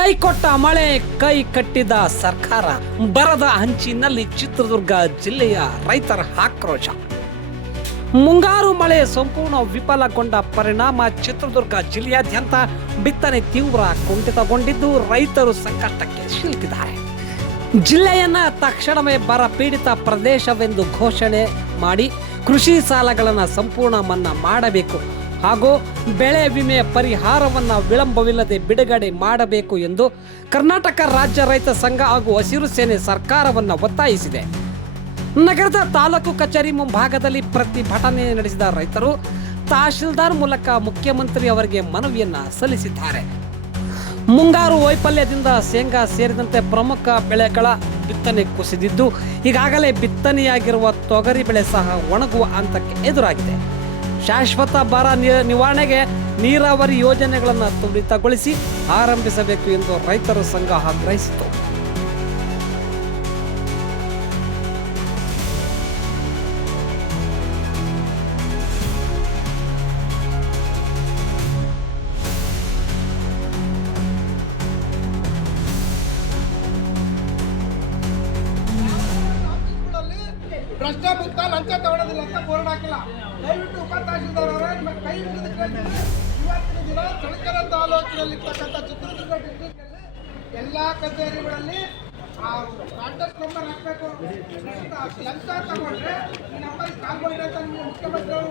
ಕೈಕೊಟ್ಟ ಮಳೆ ಕೈ ಕಟ್ಟಿದ ಸರ್ಕಾರ, ಬರದ ಹಂಚಿನಲ್ಲಿ ಚಿತ್ರದುರ್ಗ ಜಿಲ್ಲೆಯ ರೈತರ ಆಕ್ರೋಶ. ಮುಂಗಾರು ಮಳೆ ಸಂಪೂರ್ಣ ವಿಫಲಗೊಂಡ ಪರಿಣಾಮ ಚಿತ್ರದುರ್ಗ ಜಿಲ್ಲೆಯಾದ್ಯಂತ ಬಿತ್ತನೆ ತೀವ್ರ ಕುಂಠಿತಗೊಂಡಿದ್ದು ರೈತರು ಸಂಕಷ್ಟಕ್ಕೆ ಸಿಲುಕಿದ್ದಾರೆ. ಜಿಲ್ಲೆಯನ್ನ ತಕ್ಷಣವೇ ಬರ ಪೀಡಿತ ಪ್ರದೇಶವೆಂದು ಘೋಷಣೆ ಮಾಡಿ ಕೃಷಿ ಸಾಲಗಳನ್ನು ಸಂಪೂರ್ಣ ಮನ್ನಾ ಮಾಡಬೇಕು ಹಾಗೂ ಬೆಳೆ ವಿಮೆ ಪರಿಹಾರವನ್ನು ವಿಳಂಬವಿಲ್ಲದೆ ಬಿಡುಗಡೆ ಮಾಡಬೇಕು ಎಂದು ಕರ್ನಾಟಕ ರಾಜ್ಯ ರೈತ ಸಂಘ ಹಾಗೂ ಹಸಿರು ಸೇನೆ ಸರ್ಕಾರವನ್ನು ಒತ್ತಾಯಿಸಿದೆ. ನಗರದ ತಾಲೂಕು ಕಚೇರಿ ಮುಂಭಾಗದಲ್ಲಿ ಪ್ರತಿಭಟನೆ ನಡೆಸಿದ ರೈತರು ತಹಶೀಲ್ದಾರ್ ಮೂಲಕ ಮುಖ್ಯಮಂತ್ರಿ ಅವರಿಗೆ ಮನವಿಯನ್ನ ಸಲ್ಲಿಸಿದ್ದಾರೆ. ಮುಂಗಾರು ವೈಫಲ್ಯದಿಂದ ಶೇಂಗಾ ಸೇರಿದಂತೆ ಪ್ರಮುಖ ಬೆಳೆಗಳ ಬಿತ್ತನೆ ಕುಸಿದಿದ್ದು ಈಗಾಗಲೇ ಬಿತ್ತನೆಯಾಗಿರುವ ತೊಗರಿ ಬೆಳೆ ಸಹ ಒಣಗುವ ಹಂತಕ್ಕೆ ಎದುರಾಗಿದೆ. ಶಾಶ್ವತ ಬರ ನಿವಾರಣೆಗೆ ನೀರಾವರಿ ಯೋಜನೆಗಳನ್ನು ತ್ವರಿತಗೊಳಿಸಿ ಆರಂಭಿಸಬೇಕು ಎಂದು ರೈತರ ಸಂಘ ಆಗ್ರಹಿಸಿತು. ಭ್ರಷ್ಟ ಮುಕ್ತ ಲಂಚ ತಗೊಳ್ಳೋದಿಲ್ಲ ಅಂತ ಬೋರ್ಡ್ ಹಾಕಿಲ್ಲ. ದಯವಿಟ್ಟು ಉಪ ತಹಶೀಲ್ದಾರ್ ಅವರೇ ನಿಮ್ಮ ಕೈ ಮುಗಿದು ಕೇಳ್ತೀನಿ. ಇವತ್ತಿನ ದಿನ ಚಳ್ಳಕೆರೆ ತಾಲೂಕಿನಲ್ಲಿರ್ತಕ್ಕಂಥ ಚಿತ್ರದುರ್ಗ ಡಿಸ್ಟ್ರಿಕ್ಟಲ್ಲಿ ಎಲ್ಲ ಕಚೇರಿಗಳಲ್ಲಿ ಕಾಂಟ್ಯಾಕ್ಟ್ ನಂಬರ್ ಹಾಕಬೇಕು. ಲಂಚ ತಗೊಂಡ್ರೆ ಈ ನಂಬರ್ ಕಾಲ್ ಮಾಡಿ ಅಂತ ನಿಮಗೆ ಮುಖ್ಯಮಂತ್ರಿ ಅವರು